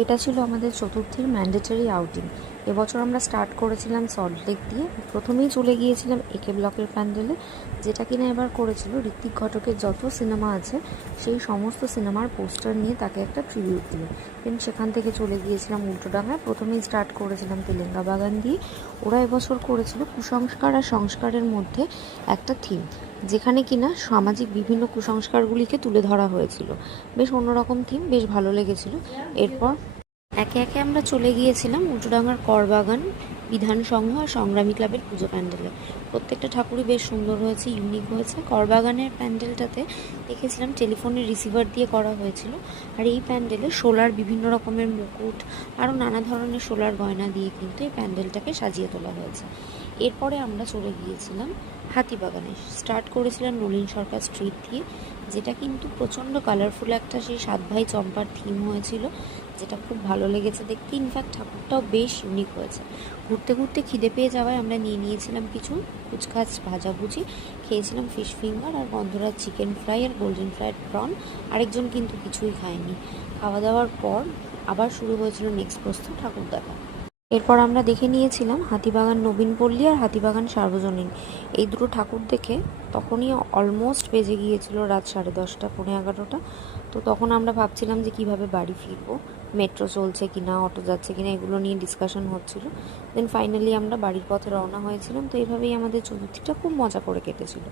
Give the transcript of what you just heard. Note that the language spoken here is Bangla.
এটা ছিল আমাদের চতুর্থীর ম্যান্ডেটরি আউটিং। এবছর আমরা স্টার্ট করেছিলাম সল্টলেক দিয়ে। প্রথমেই চলে গিয়েছিলাম একে ব্লকের প্যান্ডেলে, যেটা কিনা এবার করেছিল ঋত্বিক ঘটকের যত সিনেমা আছে সেই সমস্ত সিনেমার পোস্টার নিয়ে তাকে একটা ট্রিবিউট দিয়ে। দেন সেখান থেকে চলে গিয়েছিলাম উল্টোডাঙায়। প্রথমেই স্টার্ট করেছিলাম তেলেঙ্গা বাগান দিয়ে। ওরা এবছর করেছিল কুসংস্কার আর সংস্কারের মধ্যে একটা থিম, যেখানে কিনা সামাজিক বিভিন্ন কুসংস্কারগুলিকে তুলে ধরা হয়েছিল। বেশ অন্যরকম থিম, বেশ ভালো লেগেছিল। এরপর একে একে আমরা চলে গিয়েছিলাম উল্টোডাঙার করবাগান, বিধান সংঘ আর সংগ্রামী ক্লাবের পুজো প্যান্ডেলে। প্রত্যেকটা ঠাকুরই বেশ সুন্দর হয়েছে, ইউনিক হয়েছে। করবাগানের প্যান্ডেলটাতে দেখেছিলাম টেলিফোনের রিসিভার দিয়ে করা হয়েছিল, আর এই প্যান্ডেলে সোলার বিভিন্ন রকমের মুকুট আরও নানা ধরনের সোলার গয়না দিয়ে কিন্তু এই প্যান্ডেলটাকে সাজিয়ে তোলা হয়েছে। এরপরে আমরা চলে গিয়েছিলাম হাতিবাগানে। স্টার্ট করেছিলাম নলিন সরকার স্ট্রিট দিয়ে, যেটা কিন্তু প্রচণ্ড কালারফুল একটা সেই সাত ভাই চম্পার থিম হয়েছিল, যেটা খুব ভালো লেগেছে দেখতে। ইনফ্যাক্ট ঠাকুরটাও বেশ ইউনিক হয়েছে। ঘুরতে ঘুরতে খিদে পেয়ে যাওয়ায় আমরা নিয়েছিলাম কিছু কুচকাচ ভাজাভুজি, খেয়েছিলাম ফিশ ফিঙ্গার আর গন্ধরাজ চিকেন ফ্রাই আর গোল্ডেন ফ্রাইড প্রন। আরেকজন কিন্তু কিছুই খায়নি। খাওয়া দাওয়ার পর আবার শুরু হয়েছিল নেক্সট প্রস্থ ঠাকুর দেখা। এরপর আমরা দেখে নিয়েছিলাম হাতিবাগান নবীনপল্লী আর হাতিবাগান সার্বজনীন। এই দুটো ঠাকুর দেখে তখনই অলমোস্ট বেজে গিয়েছিল রাত 10:30, 11:30। তো তখন আমরা ভাবছিলাম যে কিভাবে বাড়ি ফিরবো, মেট্রো চলছে কিনা, অটো যাচ্ছে কিনা, এগুলো নিয়ে ডিসকাশন হচ্ছিল। দেন ফাইনালি আমরা বাড়ির পথে রওনা হয়েছিলাম। তো এইভাবেই আমাদের চতুর্থীটা খুব মজা করে কেটেছিল।